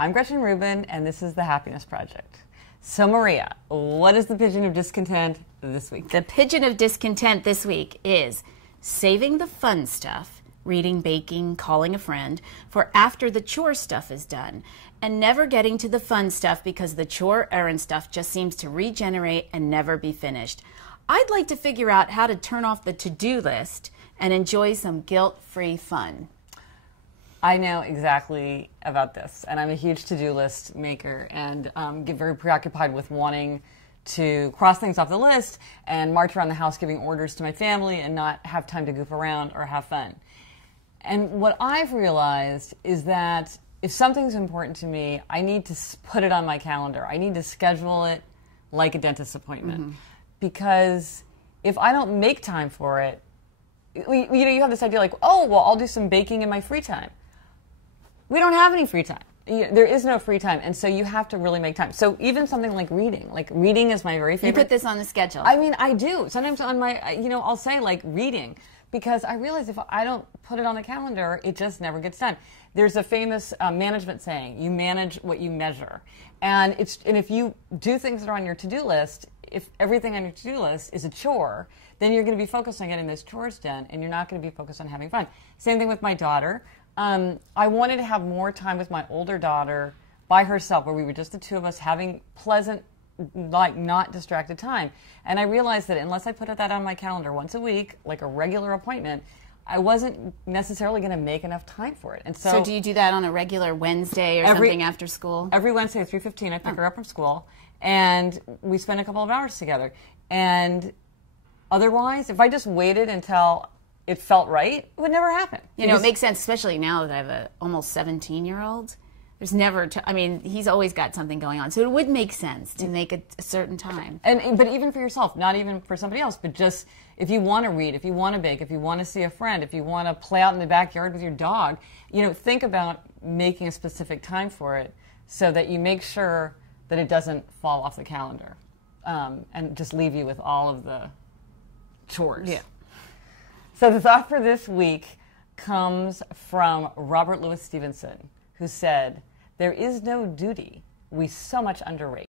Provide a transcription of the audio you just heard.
I'm Gretchen Rubin, and this is The Happiness Project. So, Maria, what is the pigeon of discontent this week? The pigeon of discontent this week is saving the fun stuff, reading, baking, calling a friend, for after the chore stuff is done, and never getting to the fun stuff because the chore errand stuff just seems to regenerate and never be finished. I'd like to figure out how to turn off the to-do list and enjoy some guilt-free fun. I know exactly about this, and I'm a huge to-do list maker and get very preoccupied with wanting to cross things off the list and march around the house giving orders to my family and not have time to goof around or have fun. And what I've realized is that if something's important to me, I need to put it on my calendar. I need to schedule it like a dentist appointment. Because if I don't make time for it, you have this idea like, oh, well, I'll do some baking in my free time. We don't have any free time. There is no free time, and so you have to really make time. So even something like reading is my very favorite. You put this on the schedule. I mean, I do. Sometimes on my, I'll say like reading, because I realize if I don't put it on the calendar, it just never gets done. There's a famous management saying, you manage what you measure. And if you do things that are on your to-do list, if everything on your to-do list is a chore, then you're going to be focused on getting those chores done, and you're not going to be focused on having fun. Same thing with my daughter. I wanted to have more time with my older daughter by herself, where we were just the two of us having pleasant, like not distracted time. And I realized that unless I put that on my calendar once a week, like a regular appointment, I wasn't necessarily going to make enough time for it. And so do you do that on a regular Wednesday or something after school? Every Wednesday at 3:15, I pick her up from school, and we spend a couple of hours together. And otherwise, if I just waited until it felt right, it would never happen. It makes sense, especially now that I have a almost 17-year-old. There's never, he's always got something going on. So it would make sense to make a certain time. But even for yourself, not even for somebody else, but just if you want to read, if you want to bake, if you want to see a friend, if you want to play out in the backyard with your dog, think about making a specific time for it so that you make sure that it doesn't fall off the calendar and just leave you with all of the chores. Yeah. So the thought for this week comes from Robert Louis Stevenson, who said, "There is no duty we so much underrate."